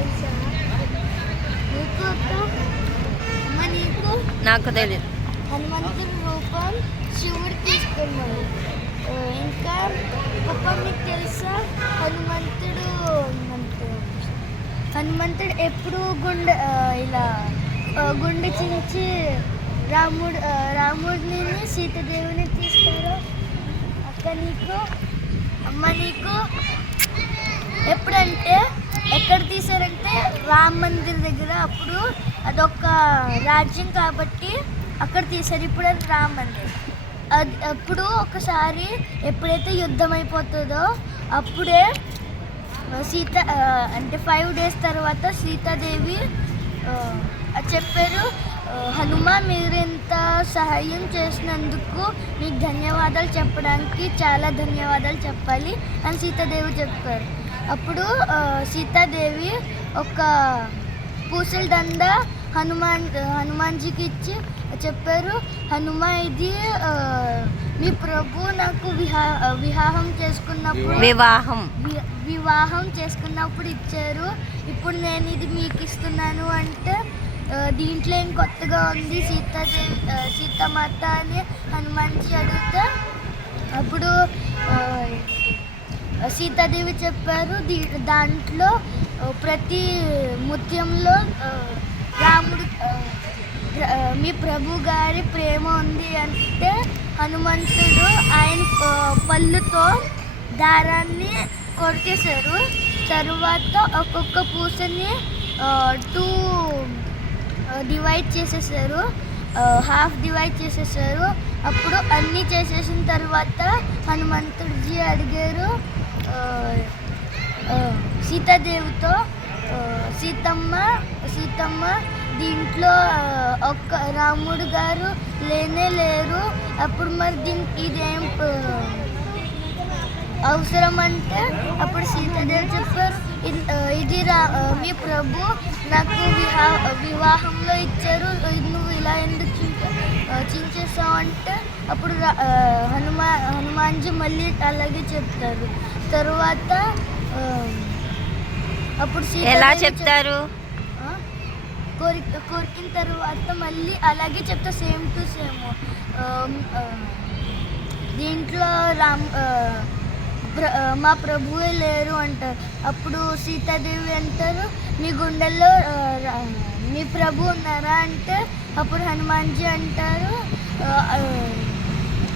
తెలుసా నీకు అక్క? అమ్మ నీకు? నాకు తెలియదు. హనుమంతుడి రూపం శివుడు తీసుకున్నాడు. ఇంకా గొప్ప మీకు తెలుసా హనుమంతుడు ఎప్పుడు ఇలా గుండె చించి రాముడిని సీతాదేవిని తీస్తారు అక్క నీకు? అమ్మ నీకు? ఎప్పుడంటే ఎక్కడ తీసారంటే రామ్ మందిర్ దగ్గర. అప్పుడు అదొక రాజ్యం కాబట్టి అక్కడ తీశారు. ఇప్పుడు అది రామ్ మందిర్. అది అప్పుడు ఒకసారి ఎప్పుడైతే యుద్ధం అయిపోతుందో అప్పుడే అంటే 5 days తర్వాత సీతాదేవి చెప్పారు, హనుమ మీరెంత సహాయం చేసినందుకు మీకు ధన్యవాదాలు చెప్పడానికి చాలా ధన్యవాదాలు చెప్పాలి అని సీతాదేవి చెప్పారు. సీతాదేవి ఒక పూసల దండ హనుమాన్జీకి ఇచ్చి చెప్పారు, హనుమ ఇది మీ ప్రభు నాకు వివాహం చేసుకున్నప్పుడు ఇచ్చారు. ఇప్పుడు నేను ఇది మీకు ఇస్తున్నాను అంటే దీంట్లో ఏం కొత్తగా ఉంది సీతామాత అని హనుమాన్జీ అడిగితే అప్పుడు సీతాదేవి చెప్పారు, దాంట్లో ప్రతి ముత్యంలో రాముడు మీ ప్రభు గారి ప్రేమ ఉంది అంటే హనుమంతుడు ఆయన పళ్ళుతో దారాన్ని కొరికేశారు. తరువాత ఒక్కొక్క పూసని 2 డివైడ్ చేసేసారు, హాఫ్ డివైడ్ చేసేసారు. అప్పుడు అన్నీ చేసేసిన తర్వాత హనుమంతుడిజీ అడిగారు సీతాదేవితో, సీతమ్మ దీంట్లో ఒక్క రాముడు గారు లేరు, అప్పుడు మరి దీనికి ఇదేం అవసరం అంటే అప్పుడు సీతాదేవి చెప్పారు, ఇది మీ ప్రభు నాకు వివాహంలో ఇచ్చారు, నువ్వు ఇలా ఎందుకు చించేసావు అంటే అప్పుడు హనుమాన్జీ మళ్ళీ అలాగే చెప్తారు. తర్వాత అప్పుడు ఎలా చెప్తారు? కోరికిన తర్వాత మళ్ళీ అలాగే చెప్తా, సేమ్ టు సేమ్. దీంట్లో మా ప్రభువే లేరు అంటారు. అప్పుడు సీతాదేవి అంటారు, మీ గుండెల్లో మీ ప్రభు ఉన్నారా అంటే అప్పుడు హనుమాన్జీ అంటారు,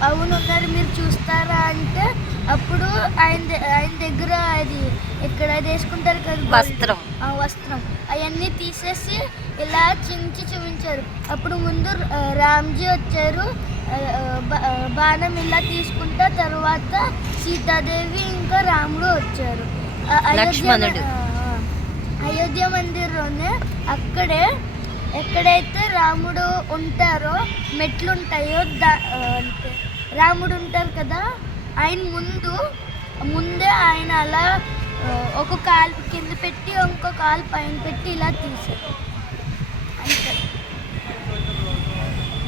అవును ఉన్నారు, మీరు చూస్తారా అంటే అప్పుడు ఆయన దగ్గర అది ఇక్కడ వేసుకుంటారు కదా వస్త్రం అవన్నీ తీసేసి ఇలా చించి చూపించారు. అప్పుడు ముందు రామ్జీ వచ్చారు, బాణం ఇలా తీసుకుంటా, తర్వాత సీతాదేవి ఇంకా రాముడు వచ్చారు. అయోధ్య మందిర్లోనే అక్కడే ఎక్కడైతే రాముడు ఉంటారో మెట్లు ఉంటాయో రాముడు ఉంటారు కదా, ఆయన ముందే ఆయన అలా ఒక కాలు కింద పెట్టి ఇంకో కాలు పైన పెట్టి ఇలా తీశారు అంతే.